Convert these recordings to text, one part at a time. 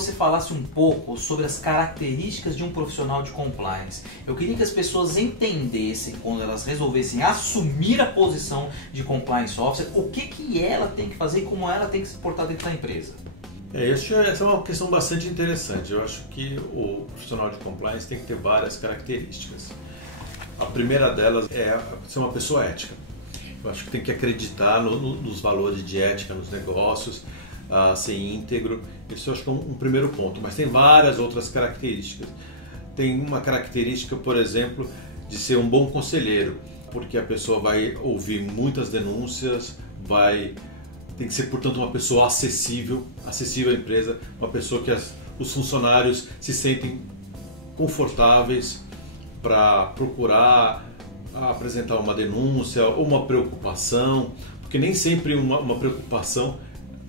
você falasse um pouco sobre as características de um profissional de compliance. Eu queria que as pessoas entendessem, quando elas resolvessem assumir a posição de compliance officer, o que ela tem que fazer e como ela tem que se portar dentro da empresa. Essa é uma questão bastante interessante. Eu acho que o profissional de compliance tem que ter várias características. A primeira delas é ser uma pessoa ética. Eu acho que tem que acreditar nos valores de ética nos negócios, ser íntegro. Isso eu acho que é um primeiro ponto, mas tem várias outras características. Tem uma característica, por exemplo, de ser um bom conselheiro, porque a pessoa vai ouvir muitas denúncias, tem que ser, portanto, uma pessoa acessível à empresa, uma pessoa que os funcionários se sentem confortáveis para procurar apresentar uma denúncia ou uma preocupação, porque nem sempre uma preocupação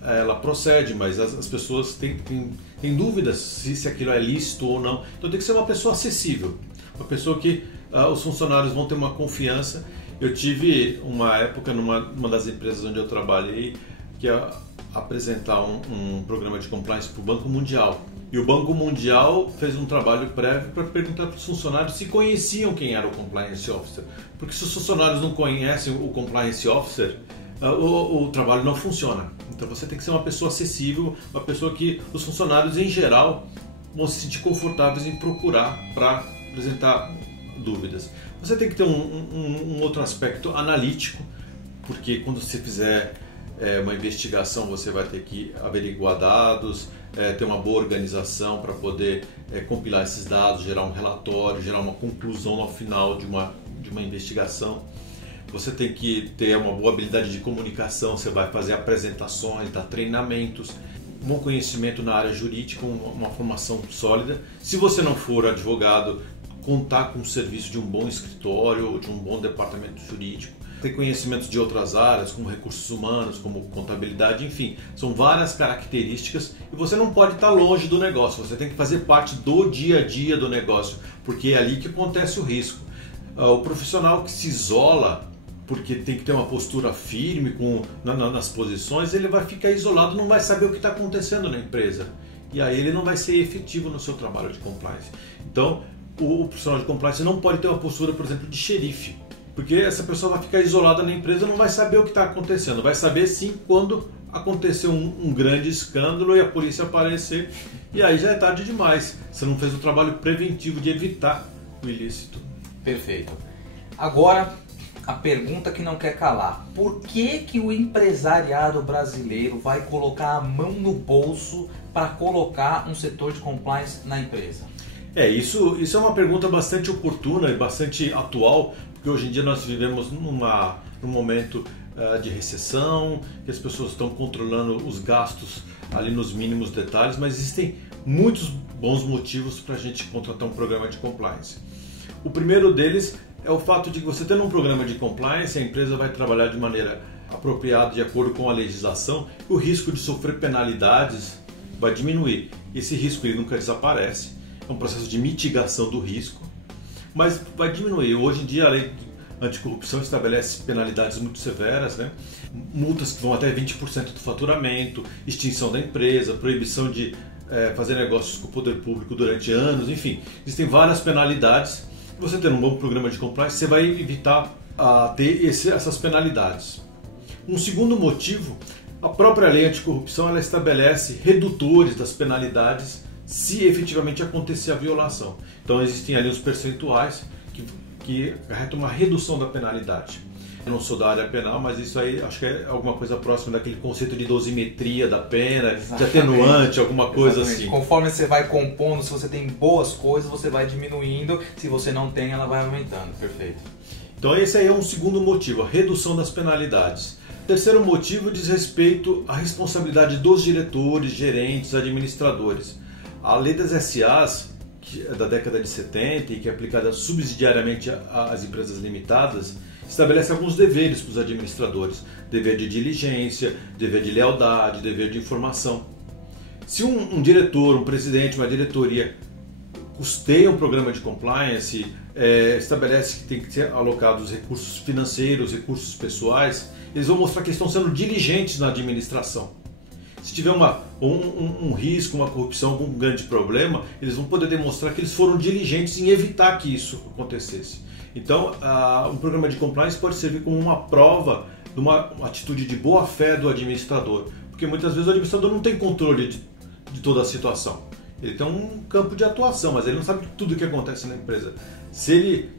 ela procede, mas as pessoas têm dúvidas se aquilo é lícito ou não. Então tem que ser uma pessoa acessível, uma pessoa que os funcionários vão ter uma confiança. Eu tive uma época numa das empresas onde eu trabalhei que ia apresentar um programa de compliance para o Banco Mundial. E o Banco Mundial fez um trabalho prévio para perguntar para os funcionários se conheciam quem era o Compliance Officer. Porque se os funcionários não conhecem o Compliance Officer, o trabalho não funciona. Então você tem que ser uma pessoa acessível, uma pessoa que os funcionários em geral vão se sentir confortáveis em procurar para apresentar dúvidas. Você tem que ter um outro aspecto analítico, porque quando você fizer uma investigação você vai ter que averiguar dados, ter uma boa organização para poder compilar esses dados, gerar um relatório, gerar uma conclusão ao final de uma investigação. Você tem que ter uma boa habilidade de comunicação, você vai fazer apresentações, dar treinamentos, um bom conhecimento na área jurídica, uma formação sólida. Se você não for advogado, contar com o serviço de um bom escritório ou de um bom departamento jurídico. Ter conhecimentos de outras áreas, como recursos humanos, como contabilidade, enfim, são várias características e você não pode estar longe do negócio, você tem que fazer parte do dia a dia do negócio, porque é ali que acontece o risco. O profissional que se isola, porque tem que ter uma postura firme nas posições, ele vai ficar isolado, não vai saber o que está acontecendo na empresa e aí ele não vai ser efetivo no seu trabalho de compliance. Então, o profissional de compliance não pode ter uma postura, por exemplo, de xerife, porque essa pessoa vai ficar isolada na empresa, não vai saber o que está acontecendo. Vai saber sim quando acontecer um grande escândalo e a polícia aparecer. E aí já é tarde demais. Você não fez o trabalho preventivo de evitar o ilícito. Perfeito. Agora, a pergunta que não quer calar. Por que o empresariado brasileiro vai colocar a mão no bolso para colocar um setor de compliance na empresa? Isso é uma pergunta bastante oportuna e bastante atual, porque hoje em dia nós vivemos num momento de recessão, que as pessoas estão controlando os gastos ali nos mínimos detalhes, mas existem muitos bons motivos para a gente contratar um programa de compliance. O primeiro deles é o fato de que você tendo um programa de compliance, a empresa vai trabalhar de maneira apropriada, de acordo com a legislação, e o risco de sofrer penalidades vai diminuir. Esse risco ele nunca desaparece. É um processo de mitigação do risco, mas vai diminuir. Hoje em dia a lei anticorrupção estabelece penalidades muito severas, né? Multas que vão até 20% do faturamento, extinção da empresa, proibição de fazer negócios com o poder público durante anos, enfim, existem várias penalidades. Você tendo um bom programa de compliance, você vai evitar ter essas penalidades. Um segundo motivo, a própria lei anticorrupção ela estabelece redutores das penalidades se efetivamente acontecer a violação. Então existem ali os percentuais que acarretam uma redução da penalidade. Eu não sou da área penal, mas isso aí acho que é alguma coisa próxima daquele conceito de dosimetria da pena, exatamente, de atenuante, alguma coisa assim. Conforme você vai compondo, se você tem boas coisas, você vai diminuindo, se você não tem, ela vai aumentando. Perfeito. Então esse aí é um segundo motivo, a redução das penalidades. O terceiro motivo diz respeito à responsabilidade dos diretores, gerentes, administradores. A lei das SAs, que é da década de 70 e que é aplicada subsidiariamente às empresas limitadas, estabelece alguns deveres para os administradores. Dever de diligência, dever de lealdade, dever de informação. Se um diretor, um presidente, uma diretoria custeia um programa de compliance, estabelece que tem que ser alocados recursos financeiros, recursos pessoais, eles vão mostrar que estão sendo diligentes na administração. Se tiver uma um risco, uma corrupção, algum grande problema, eles vão poder demonstrar que eles foram diligentes em evitar que isso acontecesse. Então, um programa de compliance pode servir como uma prova de uma atitude de boa-fé do administrador, porque muitas vezes o administrador não tem controle de toda a situação. Ele tem um campo de atuação, mas ele não sabe tudo o que acontece na empresa. Se ele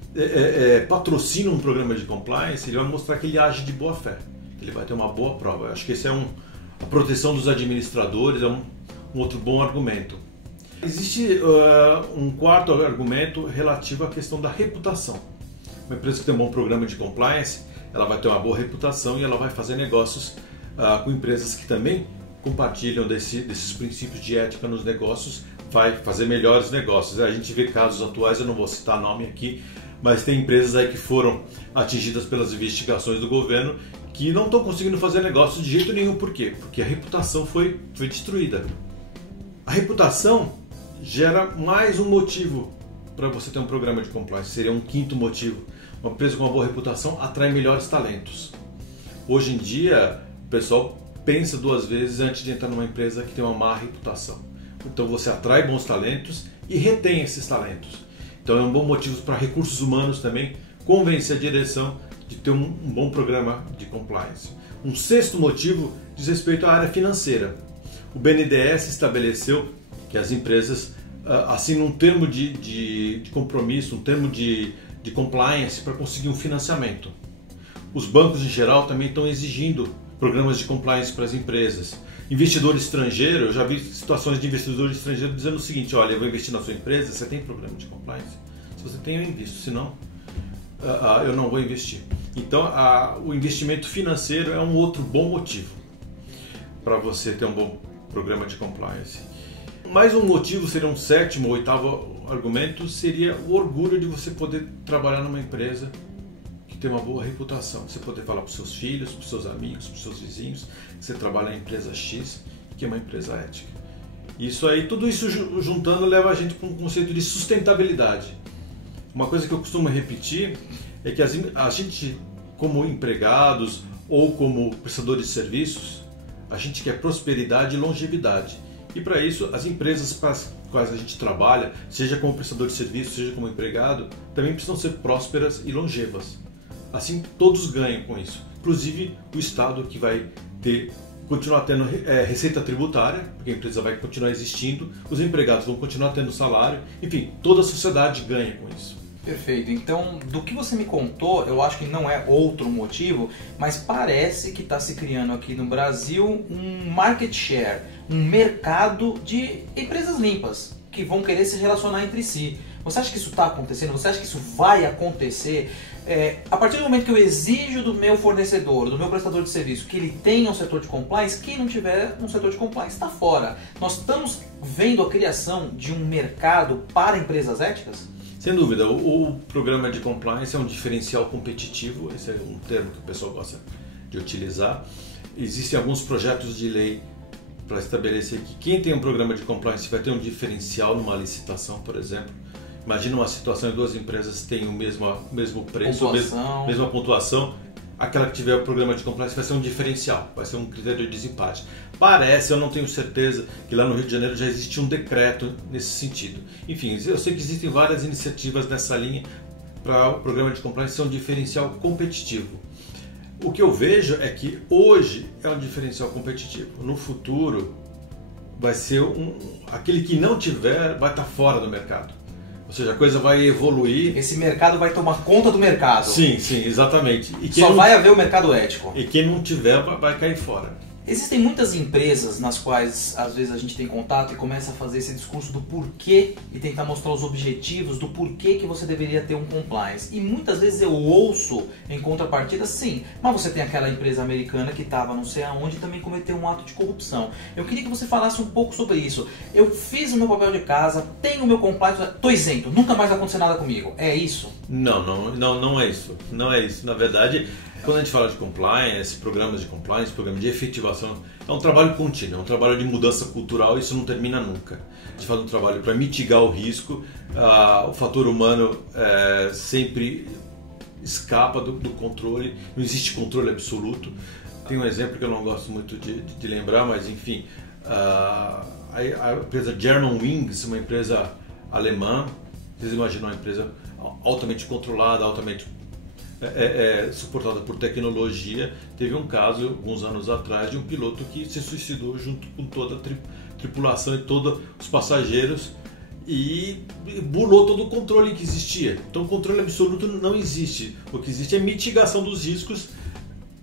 patrocina um programa de compliance, ele vai mostrar que ele age de boa-fé, ele vai ter uma boa prova. Eu acho que esse é a proteção dos administradores, é um outro bom argumento. Existe um quarto argumento relativo à questão da reputação. Uma empresa que tem um bom programa de compliance, ela vai ter uma boa reputação e ela vai fazer negócios com empresas que também compartilham desses princípios de ética nos negócios, vai fazer melhores negócios. A gente vê casos atuais, eu não vou citar nome aqui, mas tem empresas aí que foram atingidas pelas investigações do governo que não estão conseguindo fazer negócio de jeito nenhum. Por quê? Porque a reputação foi destruída. A reputação gera mais um motivo para você ter um programa de compliance, seria um quinto motivo. Uma empresa com uma boa reputação atrai melhores talentos. Hoje em dia, o pessoal pensa duas vezes antes de entrar numa empresa que tem uma má reputação. Então você atrai bons talentos e retém esses talentos. Então é um bom motivo para recursos humanos também convencer a direção de ter um bom programa de compliance. Um sexto motivo diz respeito à área financeira. O BNDES estabeleceu que as empresas assinam um termo de compromisso, um termo de compliance para conseguir um financiamento. Os bancos em geral também estão exigindo programas de compliance para as empresas. Investidor estrangeiro, eu já vi situações de investidor estrangeiro dizendo o seguinte: olha, eu vou investir na sua empresa, você tem programa de compliance? Se você tem, eu invisto, senão eu não vou investir. Então o investimento financeiro é um outro bom motivo para você ter um bom programa de compliance. Mais um motivo, seria um sétimo ou oitavo argumento, seria o orgulho de você poder trabalhar numa empresa que tem uma boa reputação. Você poder falar para os seus filhos, para os seus amigos, para os seus vizinhos que você trabalha em empresa X, que é uma empresa ética. Isso aí, tudo isso juntando leva a gente para um conceito de sustentabilidade. Uma coisa que eu costumo repetir é que a gente, como empregados ou como prestadores de serviços, a gente quer prosperidade e longevidade. E para isso, as empresas para as quais a gente trabalha, seja como prestador de serviço, seja como empregado, também precisam ser prósperas e longevas. Assim, todos ganham com isso. Inclusive, o Estado, que vai continuar tendo receita tributária, porque a empresa vai continuar existindo, os empregados vão continuar tendo salário, enfim, toda a sociedade ganha com isso. Perfeito. Então, do que você me contou, eu acho que não é outro motivo, mas parece que está se criando aqui no Brasil um market share, um mercado de empresas limpas, que vão querer se relacionar entre si. Você acha que isso está acontecendo? Você acha que isso vai acontecer? A partir do momento que eu exijo do meu fornecedor, do meu prestador de serviço, que ele tenha um setor de compliance, quem não tiver um setor de compliance está fora. Nós estamos vendo a criação de um mercado para empresas éticas? Sem dúvida, o programa de compliance é um diferencial competitivo, esse é um termo que o pessoal gosta de utilizar. Existem alguns projetos de lei para estabelecer que quem tem um programa de compliance vai ter um diferencial numa licitação, por exemplo. Imagina uma situação em duas empresas têm o mesmo preço, mesma pontuação. Aquela que tiver o programa de compliance vai ser um diferencial, vai ser um critério de desempate. Parece, eu não tenho certeza, que lá no Rio de Janeiro já existe um decreto nesse sentido. Enfim, eu sei que existem várias iniciativas nessa linha para o programa de compliance ser um diferencial competitivo. O que eu vejo é que hoje é um diferencial competitivo. No futuro vai ser aquele que não tiver vai estar fora do mercado. Ou seja, a coisa vai evoluir. Esse mercado vai tomar conta do mercado. Sim, exatamente. E só vai haver o mercado ético. E quem não tiver vai cair fora. Existem muitas empresas nas quais às vezes a gente tem contato e começa a fazer esse discurso do porquê e tentar mostrar os objetivos do porquê que você deveria ter um compliance. E muitas vezes eu ouço em contrapartida, sim, mas você tem aquela empresa americana que estava não sei aonde e também cometeu um ato de corrupção. Eu queria que você falasse um pouco sobre isso. Eu fiz o meu papel de casa, tenho o meu compliance, estou isento, nunca mais vai acontecer nada comigo. É isso? Não é isso. Não é isso. Na verdade, quando a gente fala de compliance, programas de compliance, programa de efetivação, é um trabalho contínuo, é um trabalho de mudança cultural e isso não termina nunca. A gente faz um trabalho para mitigar o risco, o fator humano sempre escapa do controle, não existe controle absoluto. Tem um exemplo que eu não gosto muito de lembrar, mas enfim, A empresa Germanwings, uma empresa alemã, vocês imaginam uma empresa altamente controlada, altamente suportada por tecnologia. Teve um caso, alguns anos atrás, de um piloto que se suicidou junto com toda a tripulação e todos os passageiros e burlou todo o controle que existia. Então o controle absoluto não existe. O que existe é mitigação dos riscos,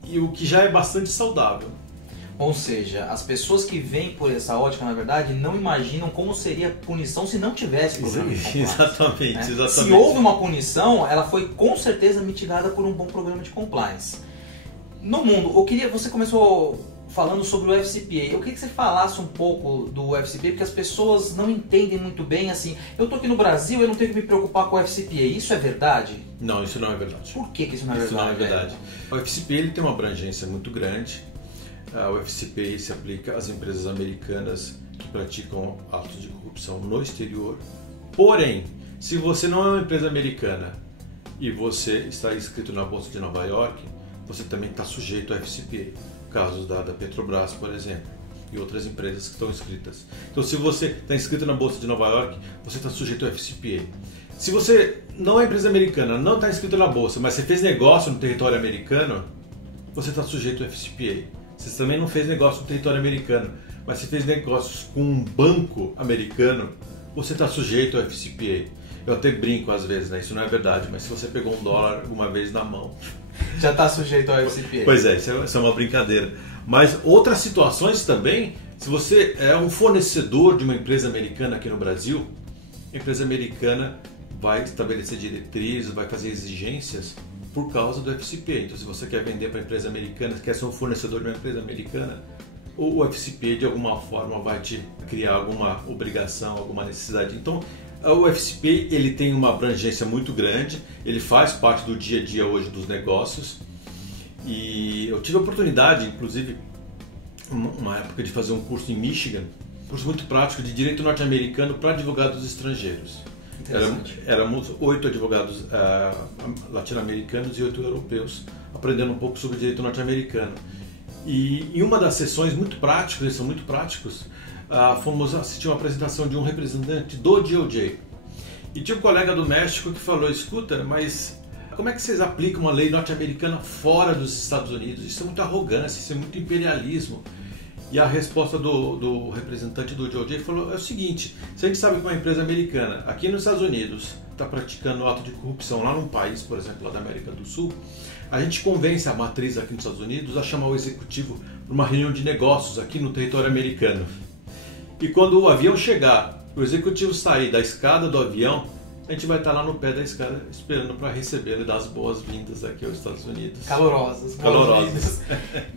e o que já é bastante saudável. Ou seja, as pessoas que vêm por essa ótica, na verdade, não imaginam como seria a punição se não tivesse programa de compliance. Exatamente. Se houve uma punição, ela foi com certeza mitigada por um bom programa de compliance. No mundo, você começou falando sobre o FCPA. Eu queria que você falasse um pouco do FCPA, porque as pessoas não entendem muito bem, assim, eu estou aqui no Brasil, eu não tenho que me preocupar com o FCPA. Isso é verdade? Não, isso não é verdade. Por que isso não é verdade? Isso não é verdade. O FCPA ele tem uma abrangência muito grande. O FCPA se aplica às empresas americanas que praticam atos de corrupção no exterior. Porém, se você não é uma empresa americana e você está inscrito na Bolsa de Nova York, você também está sujeito ao FCPA. Casos da Petrobras, por exemplo, e outras empresas que estão inscritas. Então, se você está inscrito na Bolsa de Nova York, você está sujeito ao FCPA. Se você não é empresa americana, não está inscrito na Bolsa, mas você fez negócio no território americano, você está sujeito ao FCPA. Você também não fez negócio no território americano, mas você fez negócios com um banco americano, você está sujeito ao FCPA. Eu até brinco às vezes, né? Isso não é verdade, mas se você pegou $1 alguma vez na mão, já está sujeito ao FCPA. Pois é, isso é uma brincadeira. Mas outras situações também, se você é um fornecedor de uma empresa americana aqui no Brasil, a empresa americana vai estabelecer diretrizes, vai fazer exigências por causa do FCPA. Então, se você quer vender para a empresa americana, quer ser um fornecedor de uma empresa americana, o FCPA de alguma forma vai te criar alguma obrigação, alguma necessidade. Então, o FCPA ele tem uma abrangência muito grande, ele faz parte do dia a dia hoje dos negócios, e eu tive a oportunidade, inclusive, uma época de fazer um curso em Michigan, um curso muito prático de direito norte-americano para advogados estrangeiros. Éramos 8 advogados latino-americanos e 8 europeus, aprendendo um pouco sobre direito norte-americano. E em uma das sessões muito práticas, eles são muito práticos, fomos assistir uma apresentação de um representante do DOJ. E tinha um colega do México que falou: escuta, mas como é que vocês aplicam uma lei norte-americana fora dos Estados Unidos? Isso é muita arrogância, isso é muito imperialismo. E a resposta do representante do DOJ falou: é o seguinte, se a gente sabe que uma empresa americana aqui nos Estados Unidos está praticando ato de corrupção lá num país, por exemplo, lá da América do Sul, a gente convence a matriz aqui nos Estados Unidos a chamar o executivo para uma reunião de negócios aqui no território americano. E quando o avião chegar, o executivo sair da escada do avião, a gente vai estar lá no pé da escada esperando para recebê-lo e dar as boas-vindas aqui aos Estados Unidos. Calorosas.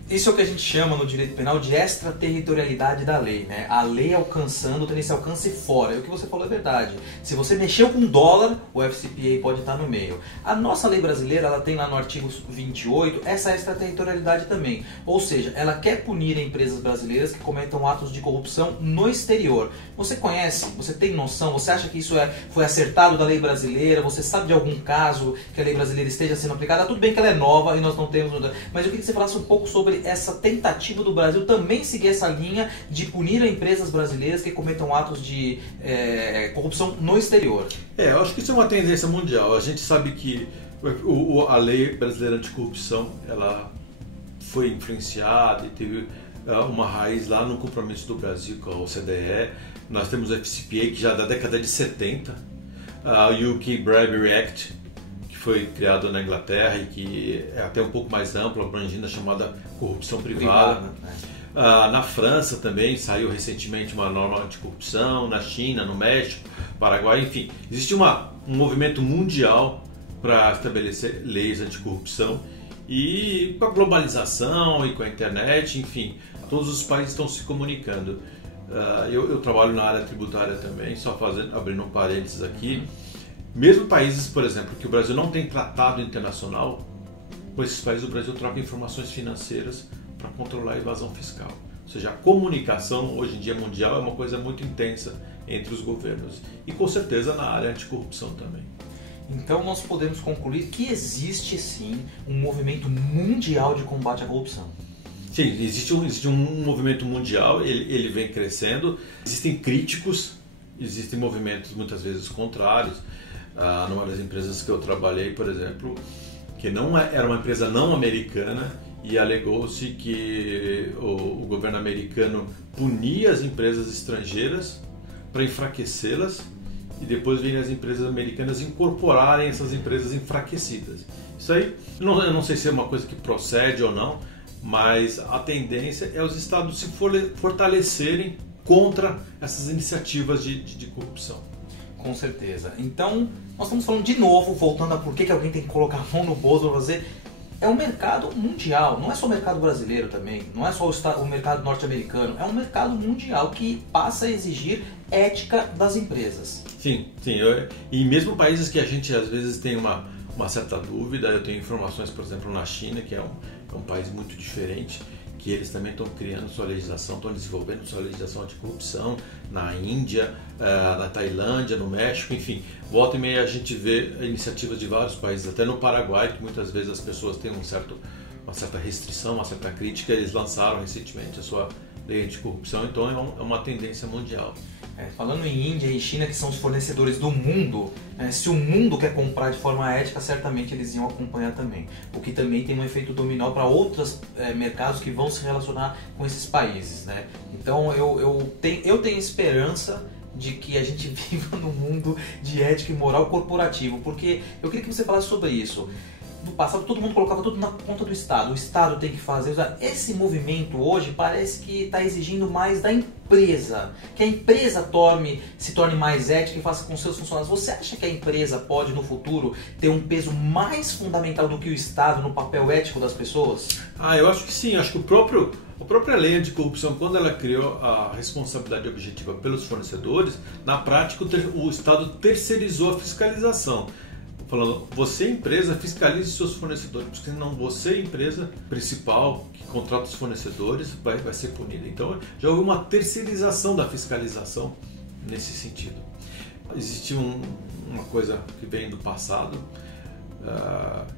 Isso é o que a gente chama no direito penal de extraterritorialidade da lei, né? A lei alcançando, tendo esse alcance fora. E o que você falou é verdade. Se você mexeu com $1, o FCPA pode estar no meio. A nossa lei brasileira, ela tem lá no artigo 28 essa extraterritorialidade também. Ou seja, ela quer punir empresas brasileiras que cometam atos de corrupção no exterior. Você conhece? Você tem noção? Você acha que isso foi acertado da lei brasileira? Você sabe de algum caso que a lei brasileira esteja sendo aplicada? Tudo bem que ela é nova e nós não temos... Mas eu queria que você falasse um pouco sobre essa tentativa do Brasil também seguir essa linha de punir empresas brasileiras que cometam atos de corrupção no exterior. Eu acho que isso é uma tendência mundial. A gente sabe que a lei brasileira anticorrupção ela foi influenciada e teve uma raiz lá no compromisso do Brasil com a OCDE. Nós temos o FCPA, que já é da década de 70, o UK Bribery Act, que foi criado na Inglaterra e que é até um pouco mais amplo, abrangindo a chamada corrupção privada. Na França também saiu recentemente uma norma anticorrupção, na China, no México, Paraguai, enfim. Existe um movimento mundial para estabelecer leis anticorrupção, e com a globalização e com a internet, enfim, todos os países estão se comunicando. Eu trabalho na área tributária também, só abrindo um parênteses aqui. Mesmo países, por exemplo, que o Brasil não tem tratado internacional, com esses países o Brasil troca informações financeiras para controlar a evasão fiscal. Ou seja, a comunicação hoje em dia mundial é uma coisa muito intensa entre os governos. E com certeza na área anticorrupção também. Então nós podemos concluir que existe sim um movimento mundial de combate à corrupção. Sim, existe um movimento mundial, ele vem crescendo, existem críticos, existem movimentos muitas vezes contrários. Numa das empresas que eu trabalhei, por exemplo, que era uma empresa não americana, e alegou-se que o governo americano punia as empresas estrangeiras para enfraquecê-las, e depois vem as empresas americanas incorporarem essas empresas enfraquecidas. Isso aí, eu não sei se é uma coisa que procede ou não, mas a tendência é os estados se fortalecerem contra essas iniciativas de corrupção. Com certeza. Então, nós estamos falando de novo, voltando a por que alguém tem que colocar a mão no bolso para fazer. É um mercado mundial, não é só o mercado brasileiro também, não é só o mercado norte-americano, é um mercado mundial que passa a exigir ética das empresas. Sim. E mesmo países que a gente às vezes tem uma certa dúvida, eu tenho informações, por exemplo, na China, que é um país muito diferente, que eles também estão criando sua legislação, estão desenvolvendo sua legislação anticorrupção, na Índia, na Tailândia, no México, enfim. Volta e meia a gente vê iniciativas de vários países, até no Paraguai, que muitas vezes as pessoas têm uma certa restrição, uma certa crítica, eles lançaram recentemente a sua lei anticorrupção, então é uma tendência mundial. Falando em Índia e China, que são os fornecedores do mundo, se o mundo quer comprar de forma ética, certamente eles iam acompanhar também. O que também tem um efeito dominó para outros mercados que vão se relacionar com esses países, né? Então eu tenho esperança de que a gente viva num mundo de ética e moral corporativo, porque eu queria que você falasse sobre isso. No passado todo mundo colocava tudo na conta do Estado, o Estado tem que fazer. Esse movimento hoje parece que está exigindo mais da empresa, que a empresa se torne mais ética e faça com seus funcionários. Você acha que a empresa pode no futuro ter um peso mais fundamental do que o Estado no papel ético das pessoas? Eu acho que sim, acho que a própria lei anticorrupção, quando ela criou a responsabilidade objetiva pelos fornecedores, na prática o Estado terceirizou a fiscalização. Falando, você empresa fiscalize seus fornecedores, porque senão você empresa principal que contrata os fornecedores vai ser punida. Então já houve uma terceirização da fiscalização nesse sentido. Existe uma coisa que vem do passado,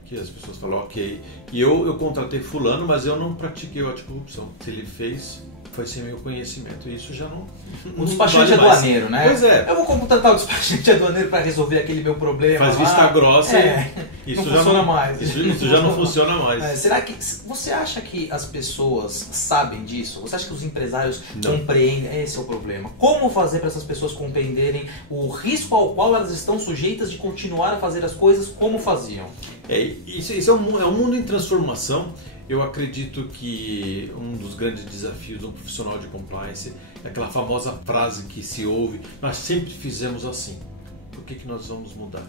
que as pessoas falam, ok, e eu contratei fulano, mas eu não pratiquei o anticorrupção. Se ele fez, foi sem meu conhecimento, e isso já não o despachante vale aduaneiro, né? Pois é. Eu vou contratar o despachante aduaneiro para resolver aquele meu problema. Faz vista grossa e isso não funciona mais. Isso já não funciona mais. Será que você acha que as pessoas sabem disso? Você acha que os empresários compreendem? Esse é o problema. Como fazer para essas pessoas compreenderem o risco ao qual elas estão sujeitas de continuar a fazer as coisas como faziam? Isso é um mundo em transformação. Eu acredito que um dos grandes desafios de um profissional de compliance é aquela famosa frase que se ouve: nós sempre fizemos assim, por que nós vamos mudar?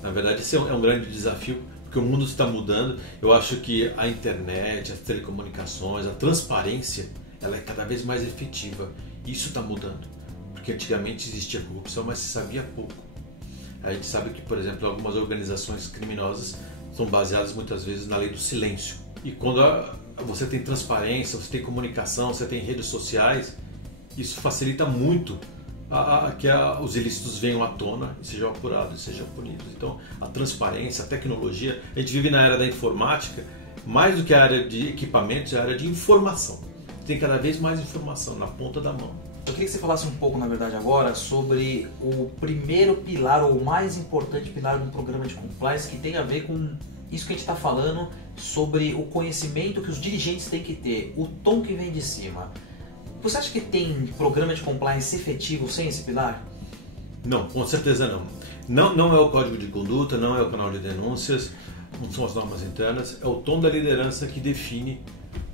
Na verdade, esse é um grande desafio, porque o mundo está mudando. Eu acho que a internet, as telecomunicações, a transparência, ela é cada vez mais efetiva. Isso está mudando, porque antigamente existia corrupção, mas se sabia pouco. A gente sabe que, por exemplo, algumas organizações criminosas são baseadas muitas vezes na lei do silêncio. E quando você tem transparência, você tem comunicação, você tem redes sociais, isso facilita muito que os ilícitos venham à tona e sejam apurados e sejam punidos. Então, a transparência, a tecnologia, a gente vive na era da informática, mais do que a área de equipamentos, é a área de informação. Tem cada vez mais informação na ponta da mão. Eu queria que você falasse um pouco, na verdade, agora sobre o primeiro pilar, ou o mais importante pilar de um programa de compliance, que tem a ver com isso que a gente está falando, sobre o conhecimento que os dirigentes têm que ter, o tom que vem de cima. Você acha que tem programa de compliance efetivo sem esse pilar? Não, com certeza não. Não é o código de conduta, não é o canal de denúncias, não são as normas internas, é o tom da liderança que define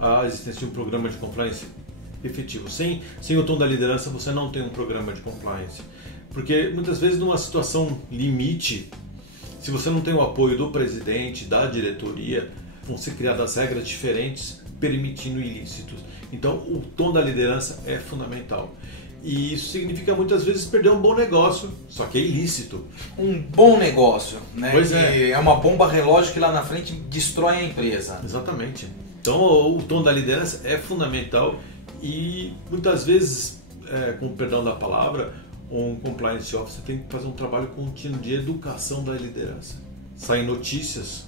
a existência de um programa de compliance efetivo. Sem o tom da liderança você não tem um programa de compliance. Porque muitas vezes numa situação limite, se você não tem o apoio do presidente, da diretoria, vão ser criadas regras diferentes permitindo ilícitos. Então o tom da liderança é fundamental. E isso significa muitas vezes perder um bom negócio, só que é ilícito. Um bom negócio, né? Pois é. É uma bomba relógio que lá na frente destrói a empresa. Exatamente. Então o tom da liderança é fundamental e muitas vezes, com o perdão da palavra, um compliance officer tem que fazer um trabalho contínuo de educação da liderança. Saem notícias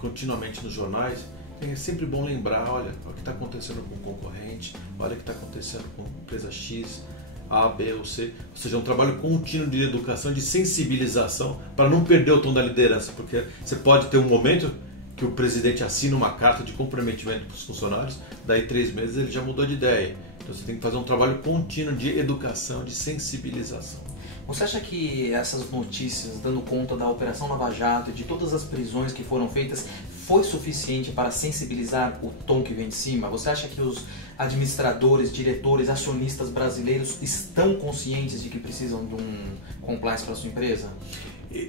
continuamente nos jornais É sempre bom lembrar, olha o que está acontecendo com o concorrente, olha o que está acontecendo com a empresa X, A, B ou C. Ou seja, é um trabalho contínuo de educação, de sensibilização, para não perder o tom da liderança, porque você pode ter um momento que o presidente assina uma carta de comprometimento para os funcionários, daí 3 meses ele já mudou de ideia. Então você tem que fazer um trabalho contínuo de educação, de sensibilização. Você acha que essas notícias, dando conta da Operação Lava Jato e de todas as prisões que foram feitas, foi suficiente para sensibilizar o tom que vem de cima? Você acha que os administradores, diretores, acionistas brasileiros estão conscientes de que precisam de um compliance para a sua empresa?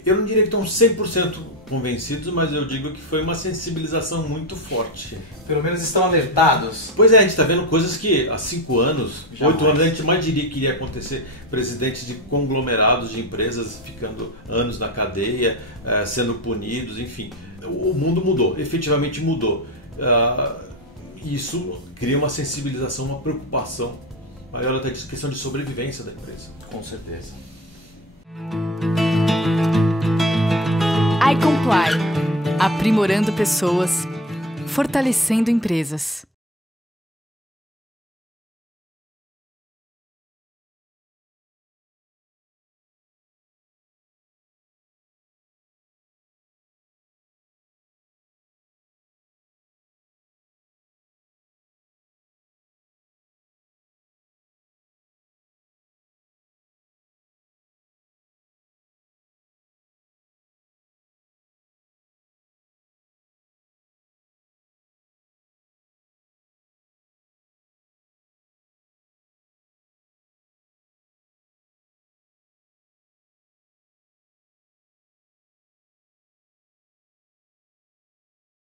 Eu não diria que estão 100% convencidos, mas eu digo que foi uma sensibilização muito forte. Pelo menos estão alertados? Pois é, a gente está vendo coisas que há 5 anos, Jamais. 8 anos, a gente mais diria que iria acontecer. Presidentes de conglomerados de empresas ficando anos na cadeia, sendo punidos, enfim. O mundo mudou, efetivamente mudou. Isso cria uma sensibilização, uma preocupação maior até de questão de sobrevivência da empresa. Com certeza. iComply, aprimorando pessoas, fortalecendo empresas.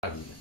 Maravilha.